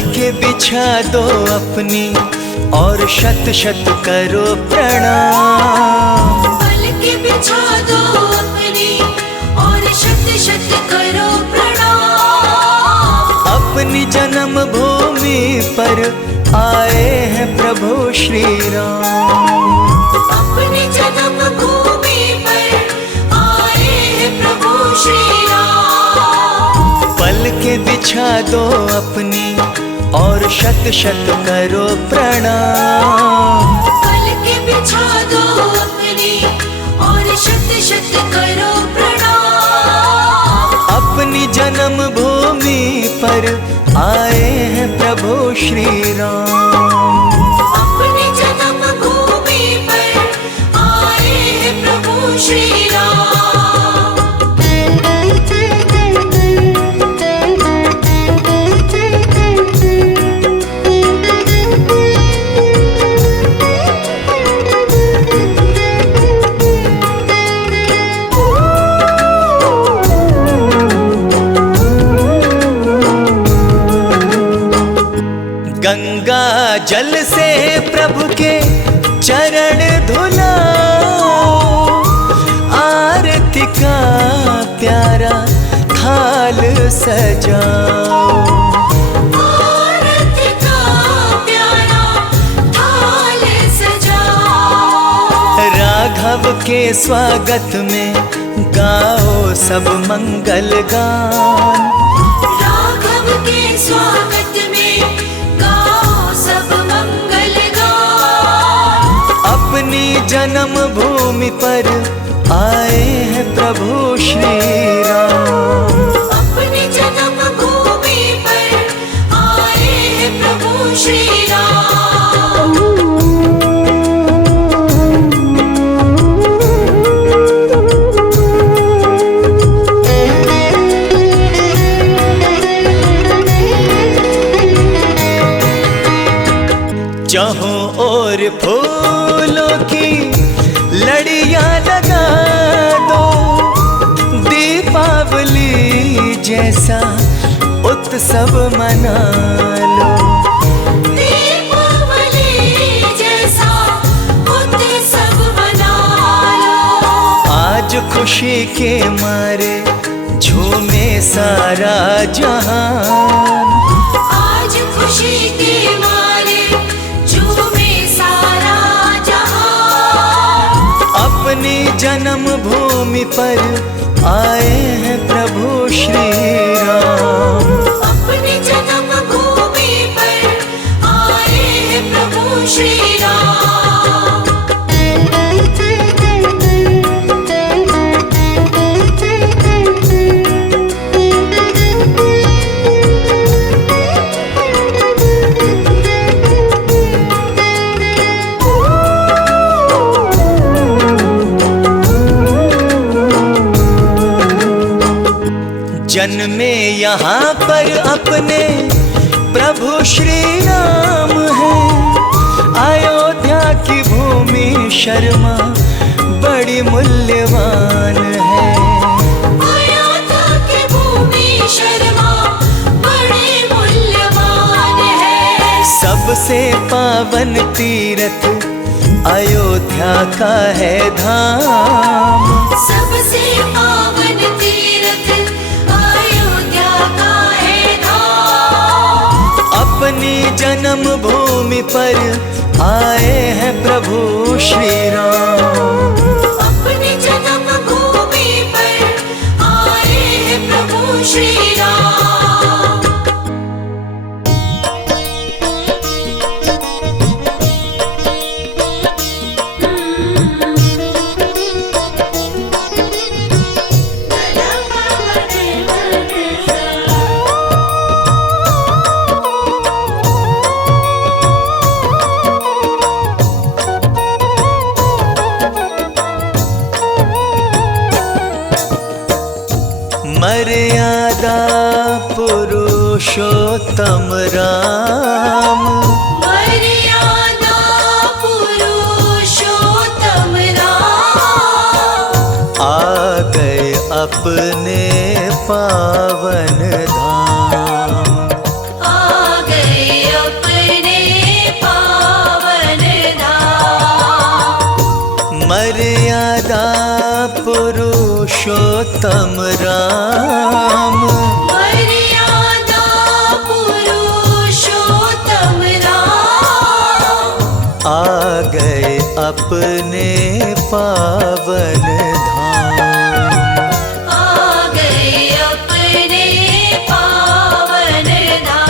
के बिछा दो अपनी और शत शत करो प्रणाम। पल के बिछा दो अपनी और शत शत करो प्रणाम। अपनी जन्म भूमि पर आए हैं प्रभु श्री राम। अपनी जन्म भूमि पर आए हैं प्रभु श्री राम। पल के बिछा दो अपनी और शत शत करो प्रणाम। पल के बिछा दो अपनी और शत शत करो प्रणाम। अपनी जन्म भूमि पर आए हैं प्रभु श्री राम। अपनी जन्म भूमि पर आए हैं प्रभु श्री राम। गंगा जल से प्रभु के चरण धुलाओ, आरती का प्यारा थाल सजाओ। आरती का प्यारा थाल सजाओ। राघव के स्वागत में गाओ सब मंगल गान। राघव के स्वागत में गाओ सब मंगल गान। अपनी जन्म भूमि पर आए हैं प्रभु श्री राम। अपनी जन्म भूमि पर आए हैं प्रभु श्री राम। चाहों ओर फूलों की लड़ियां लगा दो, दीपावली जैसा उत्सव मना लो। दीपावली जैसा उत्सव मना लो। आज खुशी के मारे झूमे सारा जहान। आज खुशी के मारे झूमे सारा जहान। अपनी जन्म भूमि पर आए हैं प्रभु श्री राम। अपनी जन्म भूमि पर आए हैं प्रभु श्री राम। जन्मे यहाँ पर अपने प्रभु श्री राम है। अयोध्या की भूमि शर्मा बड़ी मूल्यवान है। अयोध्या की भूमि शर्मा बड़ी मूल्यवान है। सबसे पावन तीर्थ अयोध्या का है धाम। सबसे पावन तीर्थ अयोध्या का है धाम। अपनी जन्म भूमि पर आए हैं प्रभु श्री राम। अपनी जन्म भूमि पर आए हैं प्रभु श्री राम। मर्यादा पुरुषोत्तम राम। मर्यादा पुरुषोत्तम राम। आ गए अपने पावन धाम। आ गए पुरुषोत्तम राम। मर्यादा पुरुषोत्तम राम, आ गए अपने पावन धाम। आ गए अपने पावन धाम।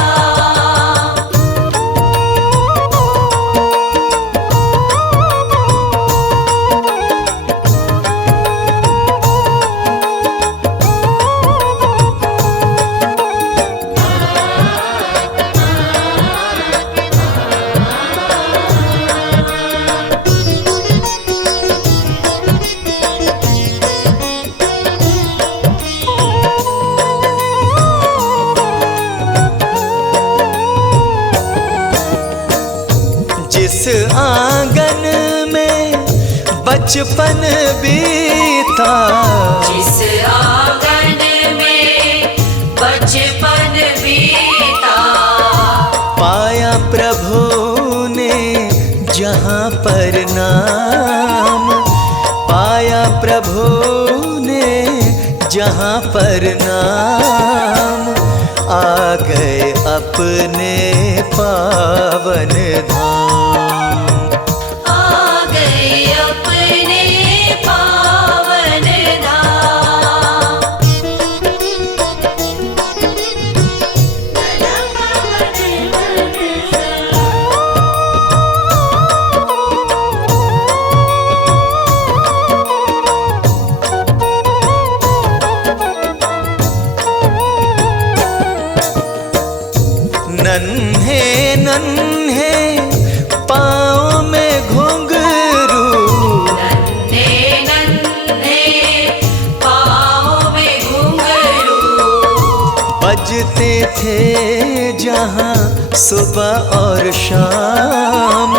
जिस आंगन में बचपन बीता, जिस आंगन में बचपन बीता, पाया प्रभु ने जहाँ पर नाम। पाया प्रभु ने जहाँ पर नाम। आ गए अपने पावन धाम। आ गए अपने पावन धाम। नन्हे नन्हे पाँव में घुंघरू, नन्हे नन्हे पाँव में घुंघरू, बजते थे जहाँ सुबह और शाम।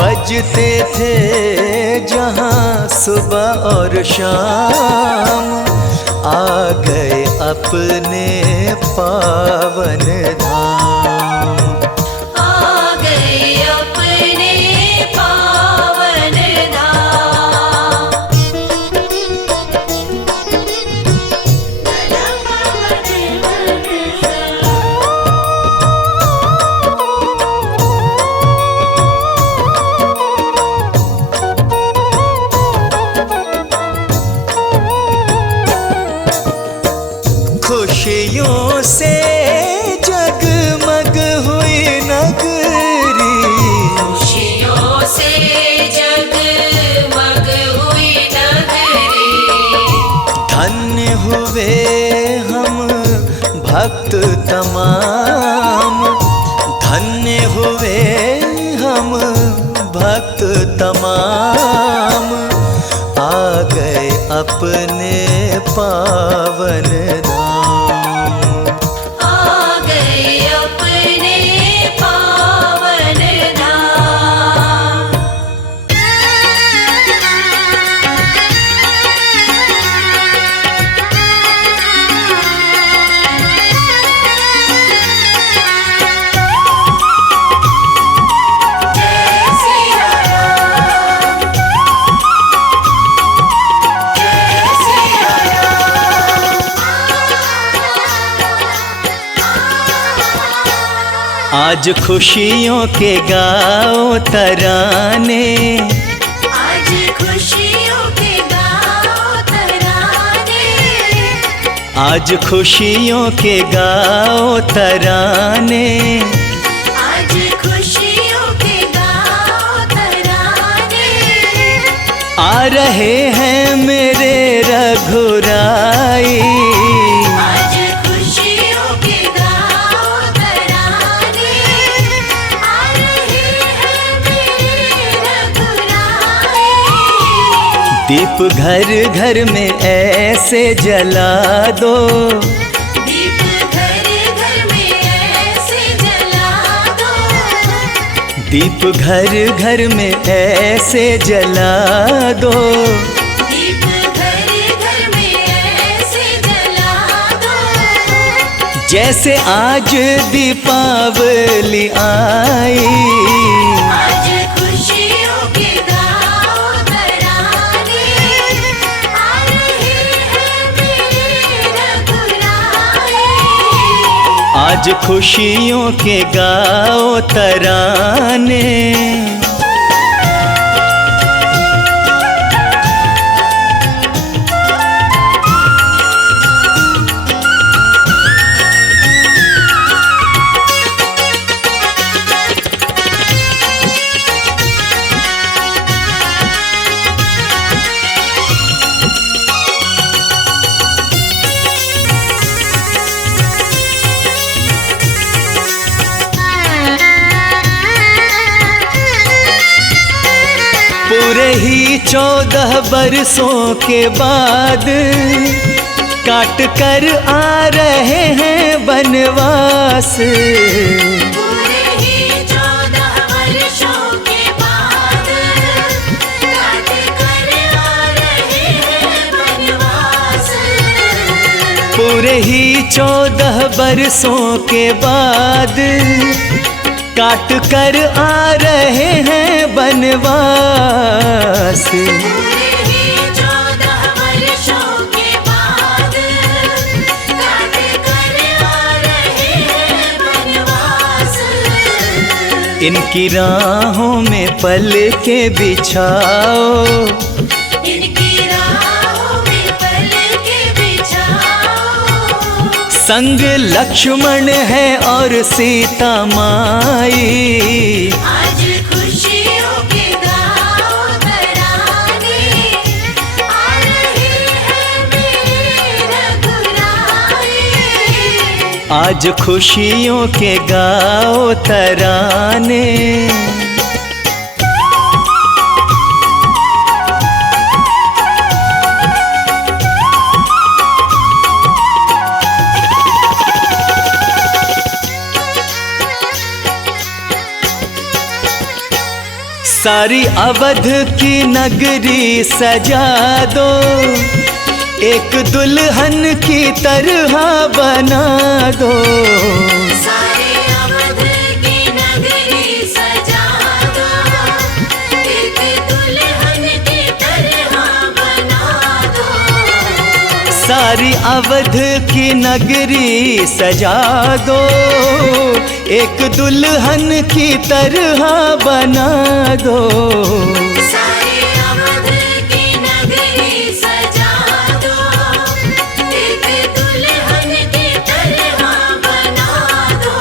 बजते थे जहाँ सुबह और शाम। आ गए अपने पावन धाम। आ गए अपने पावन धाम। खुशियों से जगमग हुई नगरी, खुशियों से जगमग हुई नगरी, धन्य हुए हम भक्त तमाम। धन्य हुए हम भक्त तमाम। आ गए अपने पावन धाम। आ गए अपने पावन धाम। जय सिया राम, जय सिया राम। आज खुशियों के गाओ तराने, आज खुशियों के गाओ तराने, आज खुशियों के गाओ तराने। आज खुशियों के गाओ तराने, आ रहे हैं मेरे रघुराई। आज खुशियों के गाओ तराने, आ रहे हैं मेरे रघुराई। दीप घर घर में ऐसे जला दो, दीप घर घर में ऐसे जला दो, दीप घर घर में ऐसे जला दो। दीप घर घर में ऐसे जला दो, जैसे आज दीपावली आई। आज खुशियों के गाओ तराने, आ रहे हैं आज खुशियों के गाओ तराने। पूरे ही 14 बरसों के बाद काट कर आ रहे हैं बनवास। पूरे ही 14 वर्षों के बाद काट कर आ रहे हैं बनवास। पूरे ही 14 बरसों के बाद काट कर आ रहे हैं बनवास। पूरे ही 14 वर्षों के बाद काट कर आ रहे हैं बनवास। इनकी राहों में पल के बिछाओ, इनकी राहों में पल के बिछाओ। संग लक्ष्मण है और सीता माई। आज खुशियों के गाओ तराने, आ रहे हैं मेरे रघुराई। आज खुशियों के गाओ तराने। सारी अवध की नगरी सजा दो, एक दुल्हन की तरह बना दो। सारे अवध की नगरी सजा दो, एक दुल्हन की तरह बना दो। सारी अवध की नगरी सजा दो, एक दुल्हन की तरह बना दो। सारे अवध की नगरी सजा दो, एक दुल्हन की तरह बना दो।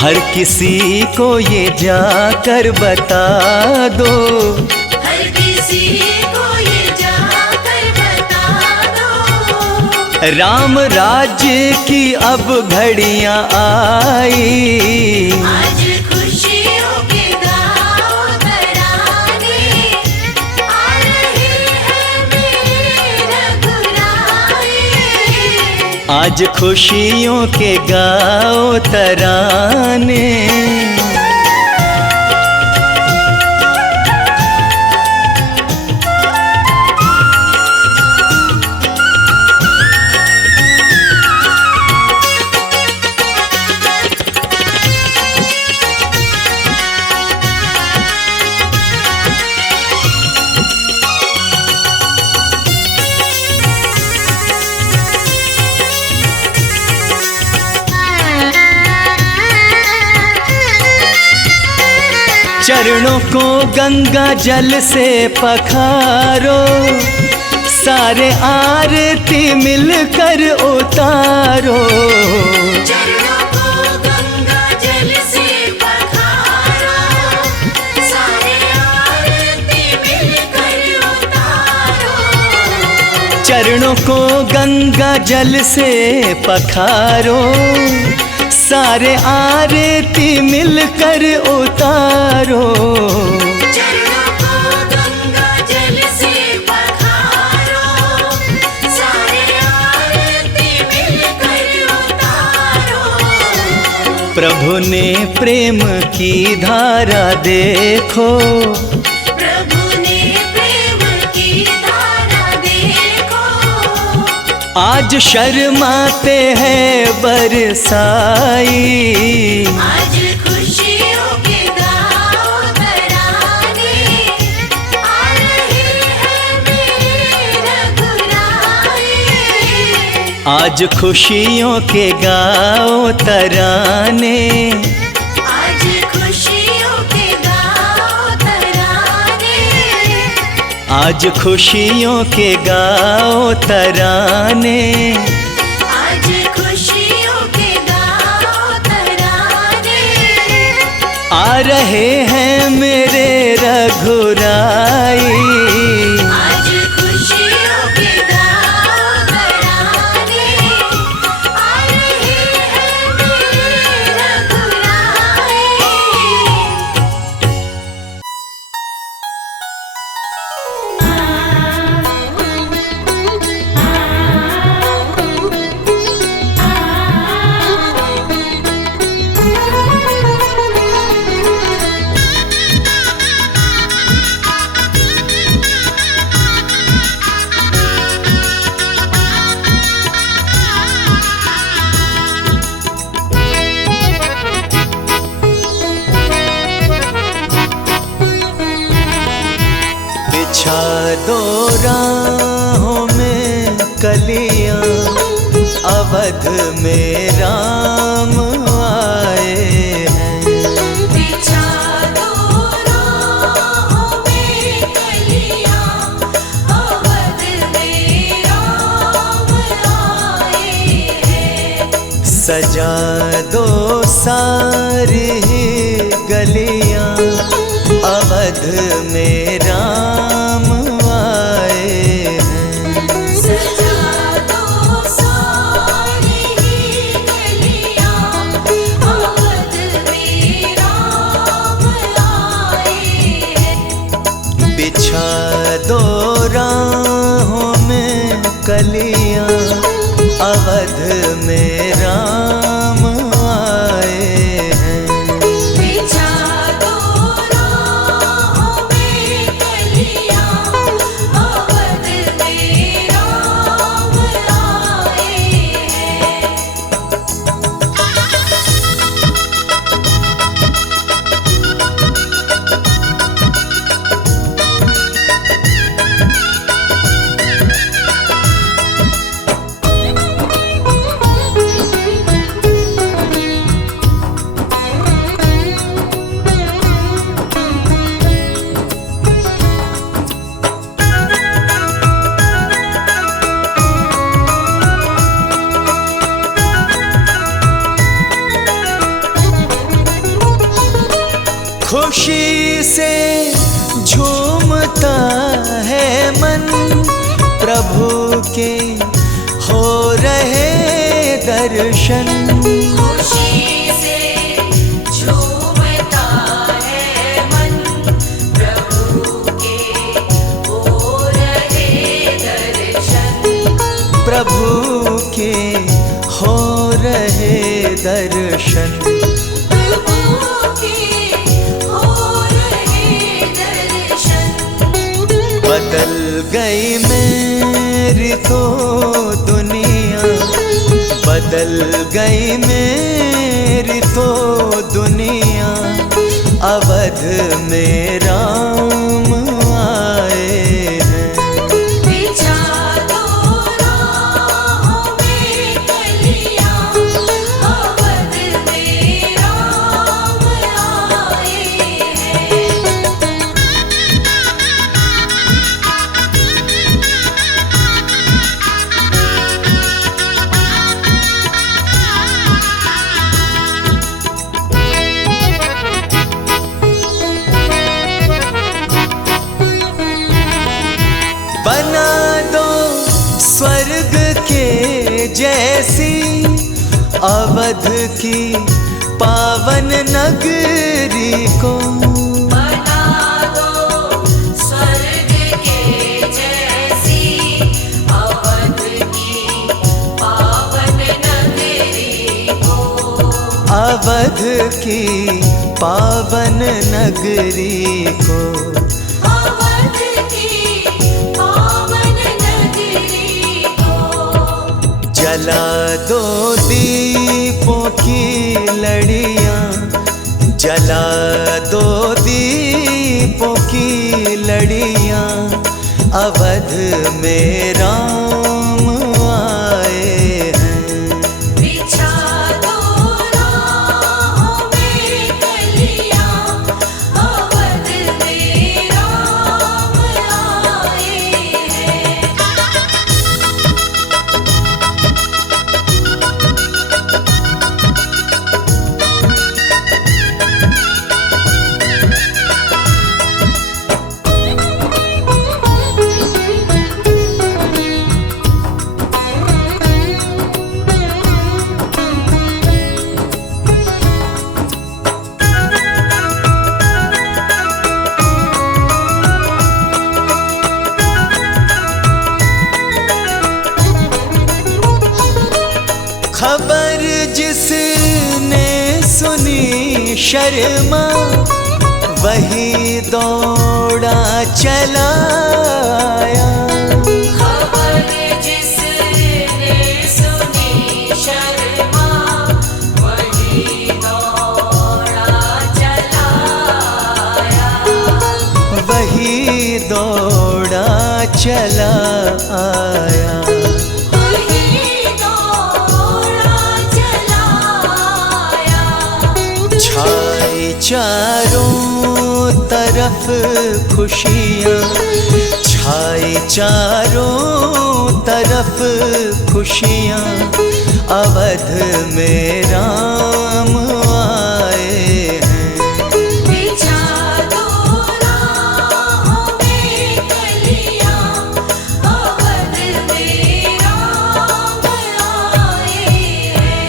हर किसी को ये जाकर बता दो, हर किसी को ये जाकर बता दो। राम राज्य की अब घड़ियां आई। आज खुशियों के गाओ तराने, आ रहे हैं मेरे रघुराई। आज खुशियों के गाओ तराने। चरणों को गंगा जल से पखारो, सारे आरती मिलकर उतारो। चरणों को गंगा जल से पखारो, सारे आरती मिलकर उतारो। चरणों को गंगा जल से पखारो, सारे आरती मिलकर उतारो। चरणों को गंगा जल से पखारो, सारे आरती मिलकर उतारो। प्रभु ने प्रेम की धारा देखो, प्रभु ने प्रेम की धारा देखो। आज शर्माते हैं बरसाई। आज खुशियों के गाओ तराने, आ रहे हैं मेरे रघुराई। आज खुशियों के गाओ तराने, आज खुशियों के गाओ तराने, आज खुशियों के गाओ तराने, आज खुशियों के गाओ तराने, आ रहे हैं मेरे रघुराई। आज खुशियों के गाओ तराने, आ रहे हैं मेरे रघुराई। बिछा दो राहों में कलियां, अवध में राम आए हैं। बिछा दो राहों में कलियां, अवध में राम आए हैं। सजा दो सारी गलियां, अवध में राम आए हैं। सजा दो सारी गलियां, अवध में राम आए हैं। बिछा दो राहों में कलियां, अवध में राम आए हैं। बिछा दो राहों में कलियां, अवध में राम आए हैं। खुशी से झूमता है मन, प्रभु के हो रहे दर्शन। खुशी से झूमता है मन, प्रभु के हो रहे दर्शन। प्रभु के हो रहे दर्शन। प्रभु के हो रहे दर्शन। बदल गई मेरी तो दुनिया, बदल गई मेरी तो दुनिया, अवध में राम आए हैं। बिछा दो राहों में कलियां, अवध में राम आए हैं। बना दो स्वर्ग के जैसी अवध की पावन नगरी को। बना दो स्वर्ग के जैसी अवध की पावन नगरी को। अवध की पावन नगरी को। अवध की पावन नगरी को। जला दो दीपों की लड़ियां, जला दो दीपों की लड़ियां, अवध में राम आए जिसने सुनी शर्मा वही दौड़ा चला आया। खबर जिसने सुनी शर्मा वही दौड़ा चला आया। वही दौड़ा चला आया। चारों तरफ खुशियाँ छाई, चारों तरफ खुशियाँ, अवध में राम आए हैं। बिछा दो राहों में कलियाँ, अवध में राम आए हैं।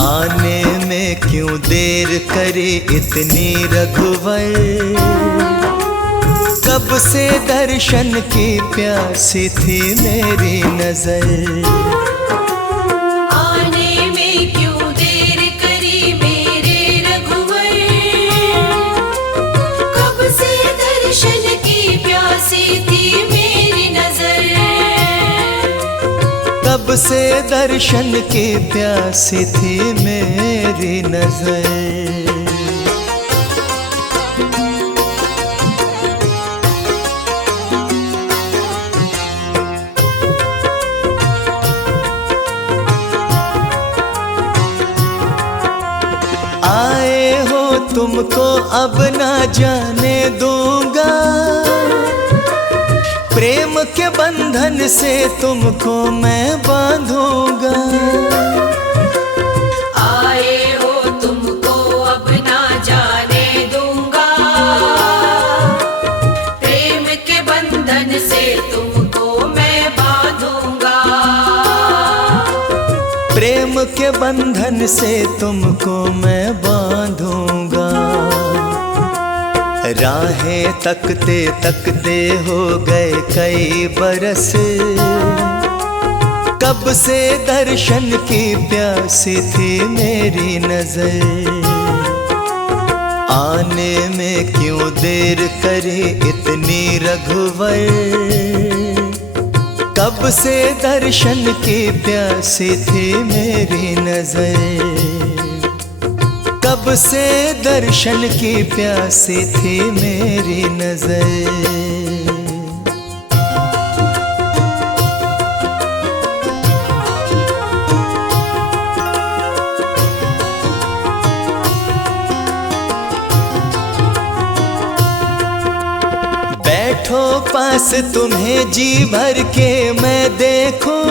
आने में क्यों देर करे इतनी रघुवर, कब से दर्शन की प्यासी थी मेरी नजर। आने में क्यों देर करी मेरे रघुवर, कब से दर्शन की प्यासी थी मेरी नजर। कब से दर्शन की प्यासी थी मेरी नजर। आए हो तुमको अब ना जाने दूंगा, प्रेम के बंधन से तुमको मैं बांधूंगा। आए हो तुमको अब ना जाने दूंगा, प्रेम के बंधन से तुमको मैं बांधूंगा। प्रेम के बंधन से तुमको मैं बांधूंगा। राहें तकते तकते हो गए कई बरस, कब से दर्शन की प्यासी थी मेरी नजर। आने में क्यों देर करे इतनी रघुवर, कब से दर्शन की प्यासी थी मेरी नजर। कब से दर्शन की प्यासी थी मेरी नजर। बैठो पास तुम्हें जी भर के मैं देखूं,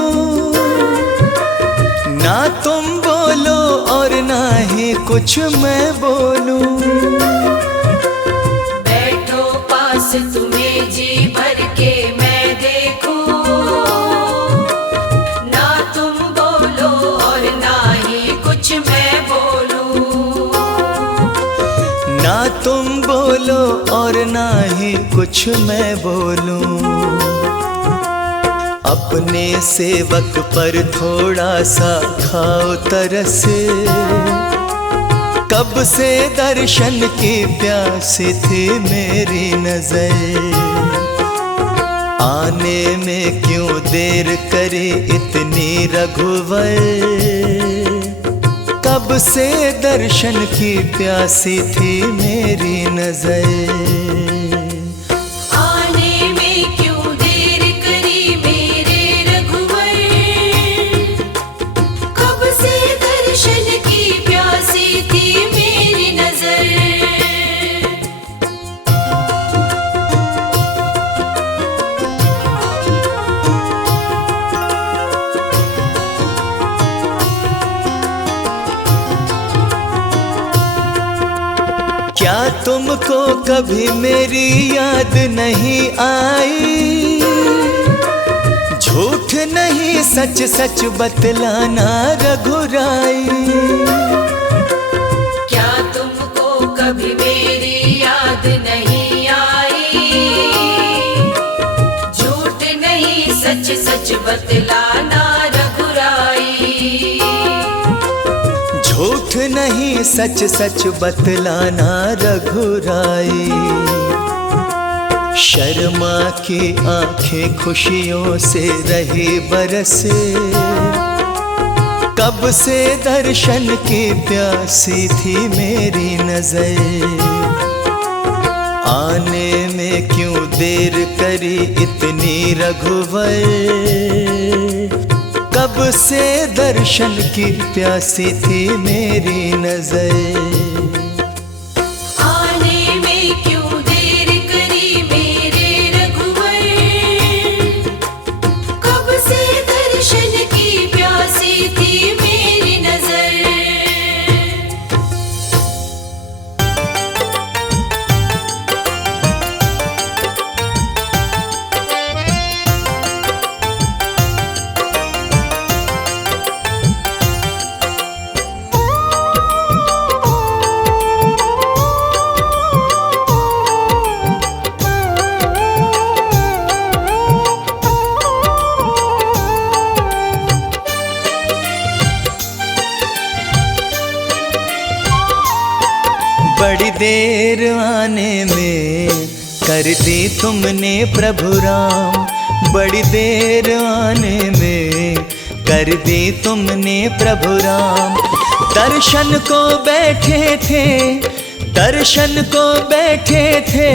ना तुम बोलो और ना ही कुछ मैं बोलूं। बैठो पास तुम्हें जी भर के मैं देखूं, ना तुम बोलो और ना ही कुछ मैं बोलूं। ना तुम बोलो और ना ही कुछ मैं बोलूं। अपने सेवक पर थोड़ा सा खाओ तरस, कब से दर्शन की प्यासी थी मेरी नजर। आने में क्यों देर करे इतनी रघुवर, कब से दर्शन की प्यासी थी मेरी नजर। क्या तुमको कभी मेरी याद नहीं आई? झूठ नहीं सच सच बतलाना रघुराई। क्या तुमको कभी मेरी याद नहीं आई? झूठ नहीं सच सच बतलाना रघुराई। झूठ नहीं सच सच बतलाना रघुराई। शर्मा की आंखें खुशियों से रही बरसे, कब से दर्शन की प्यासी थी मेरी नजर। आने में क्यों देर करी इतनी रघुवर, कब से दर्शन की प्यासी थी मेरी नजर। बड़ी देर आने में कर दी तुमने प्रभु राम। बड़ी देर आने में कर दी तुमने प्रभु राम। दर्शन को बैठे थे, दर्शन को बैठे थे,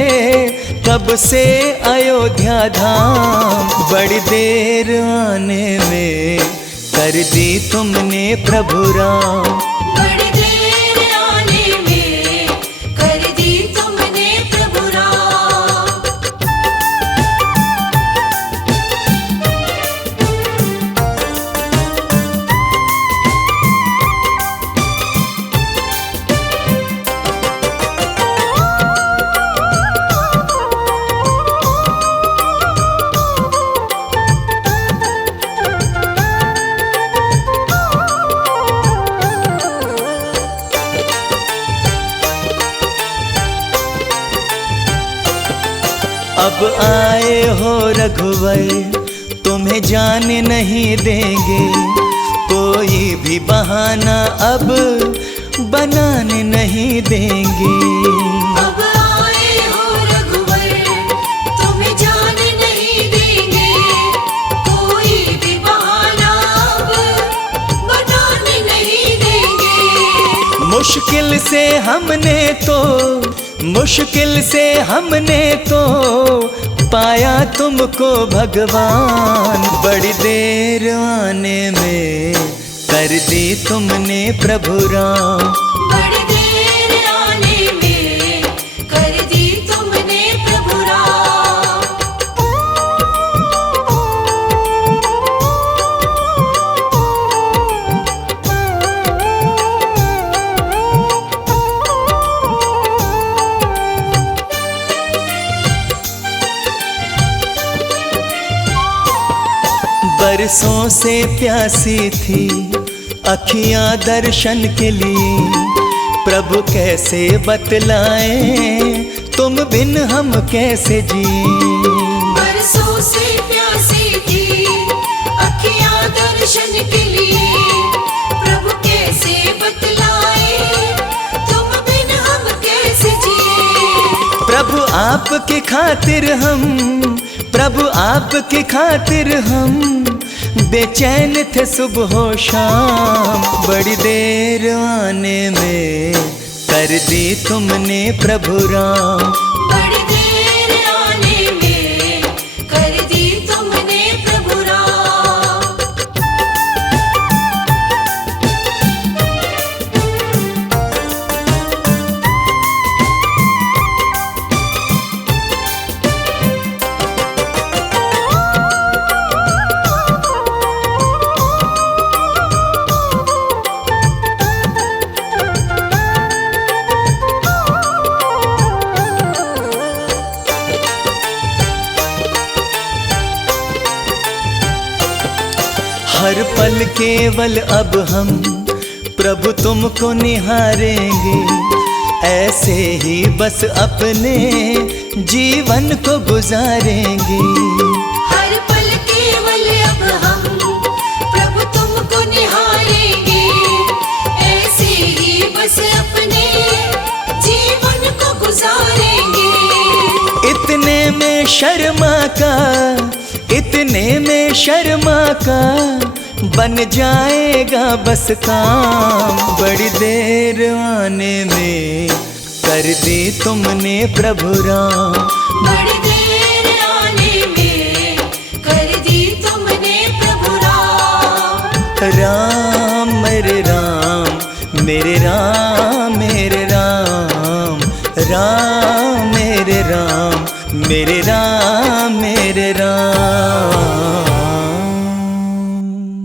कब से अयोध्या धाम। बड़ी देर आने में कर दी तुमने प्रभु राम। बड़ी देर आने में कर दी तुमने प्रभु राम। अब आए हो रघुवर, तुम्हें जाने नहीं देंगे। कोई भी बहाना अब बनाने नहीं देंगे। अब आए हो रघुवर, तुम्हें जाने नहीं देंगे। कोई भी बहाना अब बनाने नहीं देंगे। मुश्किल से हमने तो, मुश्किल से हमने तो पाया तुमको भगवान। बड़ी देर आने में कर दी तुमने प्रभु राम। बड़ी देर आने में कर दी तुमने प्रभु राम। बरसों से प्यासी थी अखियां दर्शन के लिए। प्रभु कैसे बतलाएं तुम बिन हम कैसे जिए। बरसों से प्यासी थी अखियां दर्शन के लिए। प्रभु कैसे बतलाए तुम बिन हम कैसे जिए। प्रभु आपकी खातिर हम, प्रभु आपकी खातिर हम बेचैन थे सुबह शाम। बड़ी देर आने में कर दी तुमने प्रभु राम। बड़ी देर आने में कर दी तुमने प्रभु राम। हर पल केवल अब हम प्रभु तुमको निहारेंगे, ऐसे ही बस अपने जीवन को गुजारेंगे। हर पल केवल अब हम प्रभु तुमको निहारेंगे, ऐसे ही बस अपने जीवन को गुजारेंगे। इतने में शर्मा का, इतने में शर्मा का बन जाएगा बस काम। बड़ी देर आने में कर दी तुमने प्रभु राम, बड़ी देर आने में कर दी तुमने प्रभु राम। राम मेरे राम मेरे राम मेरे राम, राम मेरे राम मेरे राम मेरे राम।